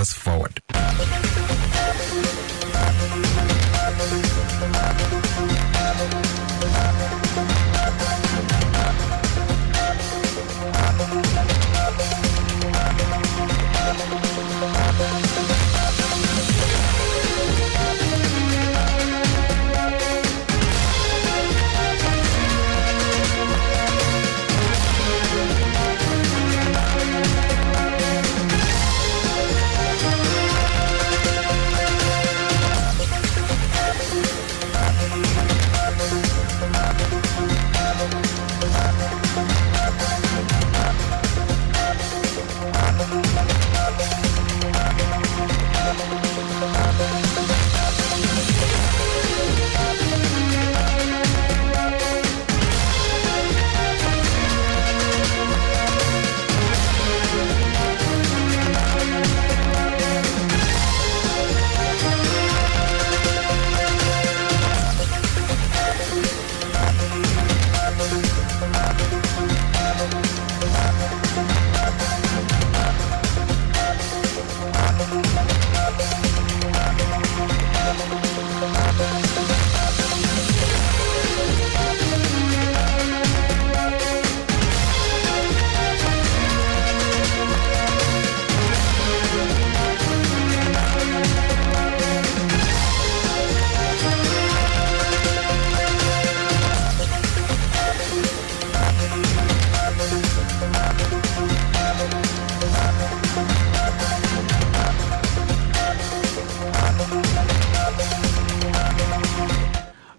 us forward.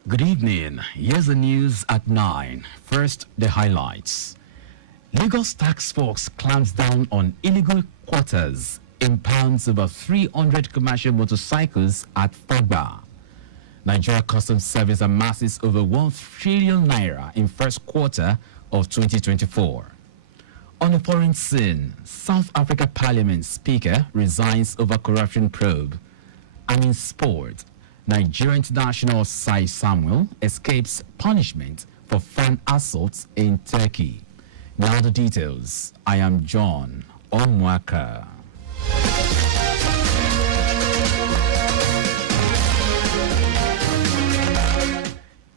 Good evening. Here's the news at 9. First, the highlights. Lagos Task Force clamps down on illegal quarters, impounds over 300 commercial motorcycles at Fagba. Nigeria Customs Service amasses over 1 trillion naira in first quarter of 2024. On a foreign scene, South Africa Parliament Speaker resigns over corruption probe. And in sport, Nigeria international Sai Samuel escapes punishment for fan assaults in Turkey. Now the details. I am John Omoaka.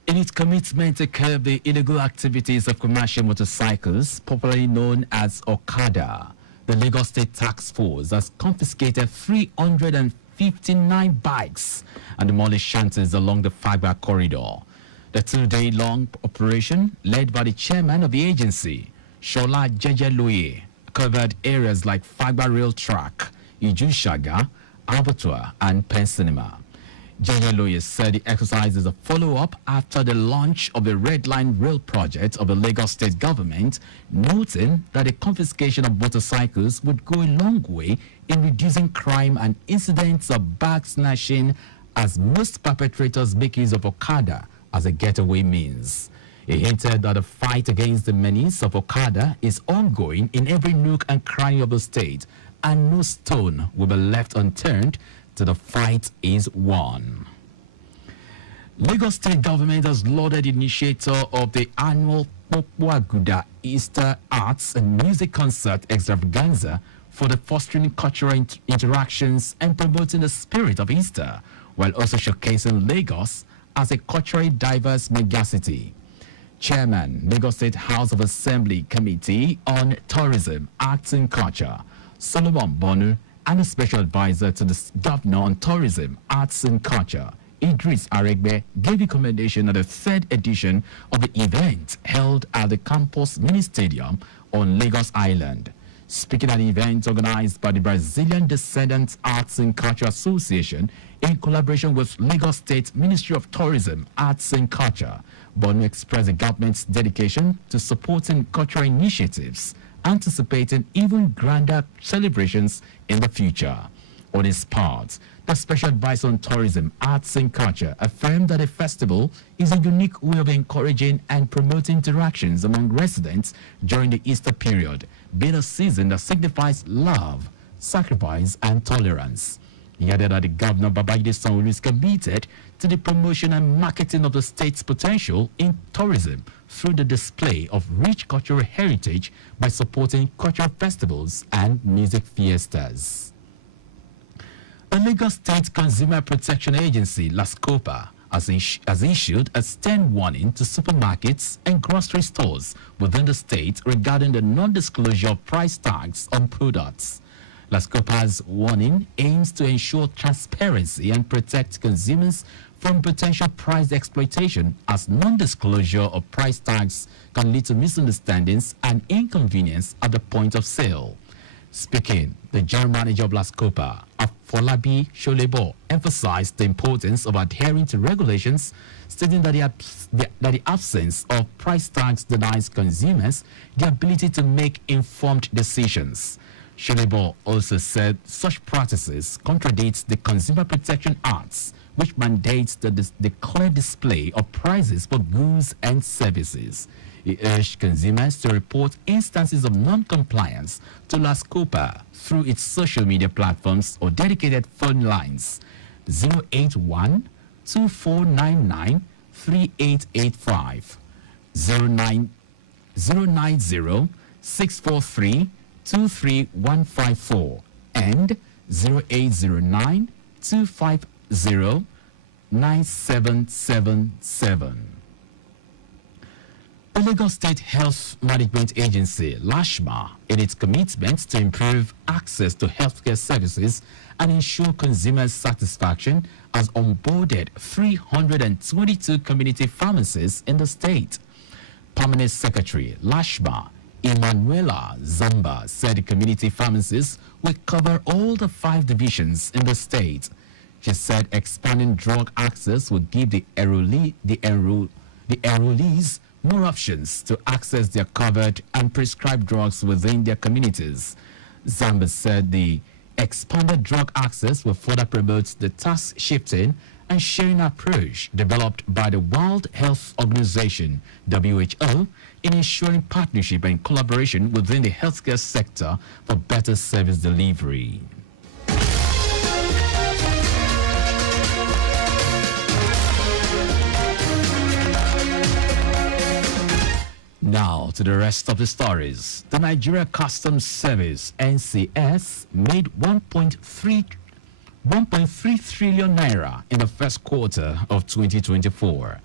In its commitment to curb the illegal activities of commercial motorcycles, popularly known as Okada, the Lagos State Task Force has confiscated 359 bikes and demolished shanties along the Fagba corridor. The two-day-long operation, led by the chairman of the agency, Shola Jejeloye, covered areas like Fagba Rail Track, Ijushaga, Abattoir, and Pensinema. Jejeloye said the exercise is a follow-up after the launch of the Red Line Rail project of the Lagos State government, noting that the confiscation of motorcycles would go a long way in reducing crime and incidents of bag snatching, as most perpetrators make use of Okada as a getaway means. He hinted that the fight against the menace of Okada is ongoing in every nook and cranny of the state, and no stone will be left unturned till the fight is won. Lagos State government has lauded the initiator of the annual Omoaka Easter Arts and Music Concert Extravaganza for the fostering cultural interactions and promoting the spirit of Easter, while also showcasing Lagos as a culturally diverse megacity. Chairman, Lagos State House of Assembly Committee on Tourism, Arts and Culture, Solomon Bonu, and a special advisor to the Governor on Tourism, Arts and Culture, Idris Aregbe, gave a commendation at the third edition of the event held at the Campus Mini Stadium on Lagos Island. Speaking at the event organized by the Brazilian Descendants Arts and Culture Association in collaboration with Lagos State Ministry of Tourism, Arts and Culture, Bonu expressed the government's dedication to supporting cultural initiatives, anticipating even grander celebrations in the future. On his part, the Special Advisor on Tourism, Arts and Culture affirmed that the festival is a unique way of encouraging and promoting interactions among residents during the Easter period, being a season that signifies love, sacrifice, and tolerance. He added that the Governor Babajide Sanwo-Olu is committed to the promotion and marketing of the state's potential in tourism through the display of rich cultural heritage by supporting cultural festivals and music fiestas. The Lagos State Consumer Protection Agency, LASCOPA, has issued a stern warning to supermarkets and grocery stores within the state regarding the non-disclosure of price tags on products. LASCOPA's warning aims to ensure transparency and protect consumers from potential price exploitation, as non-disclosure of price tags can lead to misunderstandings and inconvenience at the point of sale. Speaking, the general manager of LASCOPA, Afolabi Sholebo, emphasized the importance of adhering to regulations, stating that the absence of price tags denies consumers the ability to make informed decisions. Sholebo also said such practices contradict the Consumer Protection Act, which mandates the clear display of prices for goods and services. He urged consumers to report instances of non-compliance to LASCOPA through its social media platforms or dedicated phone lines 081 2499 3885, 090 643 23154, and 0809 250 9777. The Lagos State Health Management Agency, LASHMA, in its commitment to improve access to healthcare services and ensure consumer satisfaction, has onboarded 322 community pharmacists in the state. Permanent Secretary, LASHMA, Emanuela Zamba, said the community pharmacists will cover all the 5 divisions in the state. She said expanding drug access will give the enrollees more options to access their covered and prescribed drugs within their communities. Zamba said the expanded drug access will further promote the task shifting and sharing approach developed by the World Health Organization, WHO, in ensuring partnership and collaboration within the healthcare sector for better service delivery. Now to the rest of the stories. The Nigeria Customs Service, NCS, made 1.3 trillion naira in the first quarter of 2024.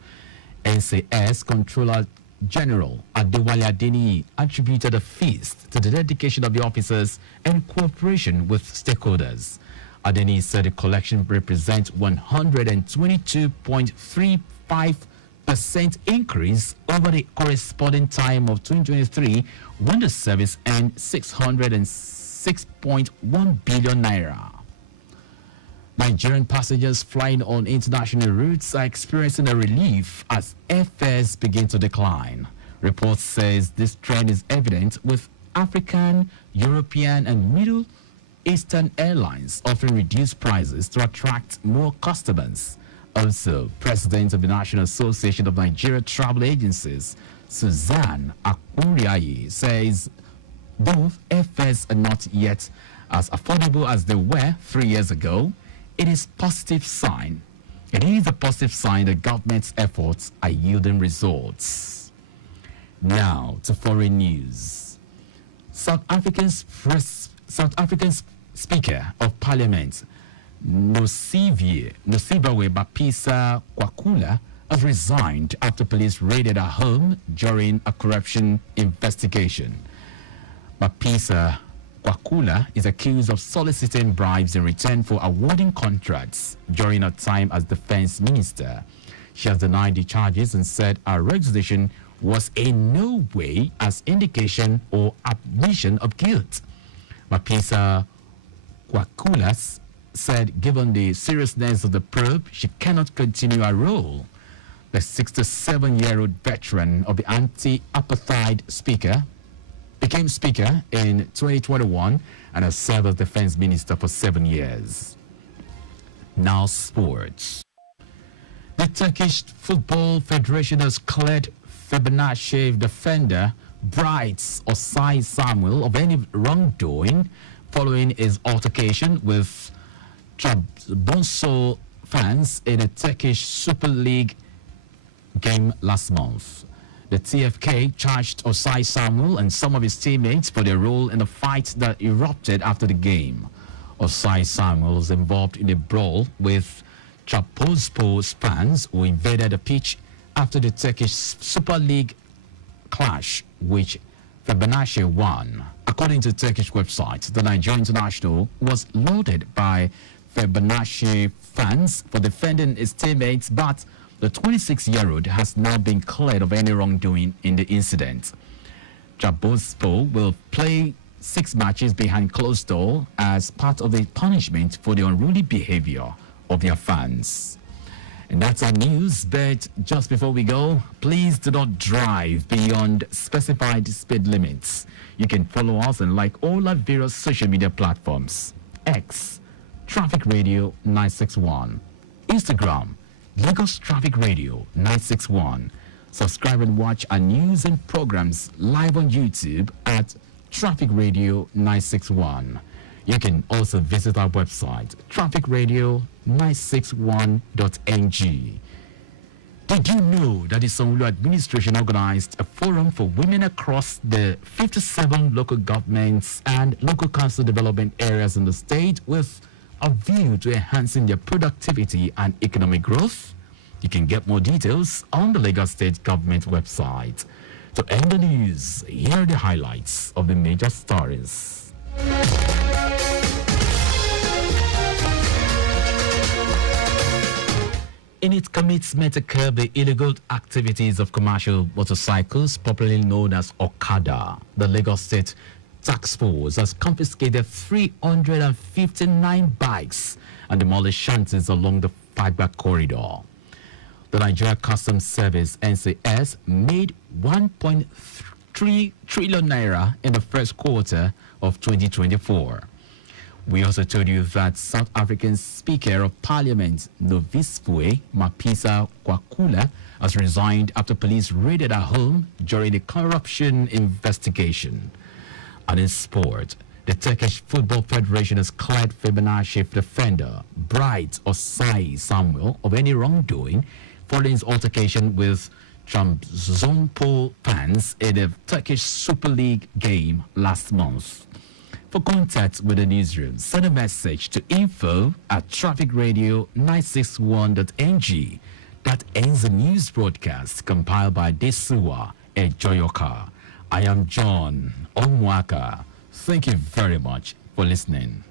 NCS Controller General Adewale Adeniyi attributed the feast to the dedication of the officers and cooperation with stakeholders. Adeniyi said the collection represents 122.35% increase over the corresponding time of 2023, when the service earned 606.1 billion naira. Nigerian passengers flying on international routes are experiencing a relief as airfares begin to decline. Reports says this trend is evident with African, European, and Middle Eastern airlines offering reduced prices to attract more customers. Also, President of the National Association of Nigeria Travel Agencies, Suzanne Akuriayi, says though airfares are not yet as affordable as they were 3 years ago, it is a positive sign that government's efforts are yielding results. Now to foreign news. South Africa's Speaker of Parliament, Nosiviwe Bapisa Kwakula, has resigned after police raided her home during a corruption investigation. Bapisa Kwakula is accused of soliciting bribes in return for awarding contracts during her time as defense minister. She has denied the charges and said her resignation was in no way as indication or admission of guilt. Bapisa Kwakula said given the seriousness of the probe, she cannot continue her role. The 67-year-old veteran of the anti-apartheid became speaker in 2021 and has served as defense minister for 7 years. Now sports. The Turkish Football Federation has cleared Fenerbahce defender Bright Osay Samuel of any wrongdoing following his altercation with Trabzonspor fans in a Turkish Super League game last month. The TFK charged Osay Samuel and some of his teammates for their role in the fight that erupted after the game. Osai Samuels involved in a brawl with Trabzonspor's fans who invaded the pitch after the Turkish Super League clash, which Fenerbahce won. According to Turkish website, the Nigerian international was lauded by Fenerbahce fans for defending his teammates, but the 26-year-old has now been cleared of any wrongdoing in the incident. Trabzonspor will play 6 matches behind closed door as part of the punishment for the unruly behavior of their fans. And that's our news, but just before we go, please do not drive beyond specified speed limits. You can follow us and like all our various social media platforms. X, Traffic Radio 961. Instagram, Lagos Traffic Radio 961. Subscribe and watch our news and programs live on YouTube at Traffic Radio 961. You can also visit our website, trafficradio961.ng. Did you know that the Sanwo-Olu administration organized a forum for women across the 57 local governments and local council development areas in the state with a view to enhancing their productivity and economic growth? You can get more details on the Lagos State Government website. To end the news, here are the highlights of the major stories. In its commitment to curb the illegal activities of commercial motorcycles, popularly known as Okada, the Lagos State Task Force has confiscated 359 bikes and demolished shanties along the Fagba corridor. The Nigeria Customs Service (NCS) made 1.3 trillion naira in the first quarter of 2024. We also told you that South African Speaker of Parliament Novisfue Mapisa Kwakula has resigned after police raided her home during a corruption investigation. And in sport, the Turkish Football Federation has cleared Fenerbahce defender Bright Osai Samuel of any wrongdoing following his altercation with Trabzonspor fans in the Turkish Super League game last month. For contact with the newsroom, send a message to info@trafficradio961.ng. That ends the news broadcast compiled by Desuwa Ejoyoka. I am John Omoaka. Thank you very much for listening.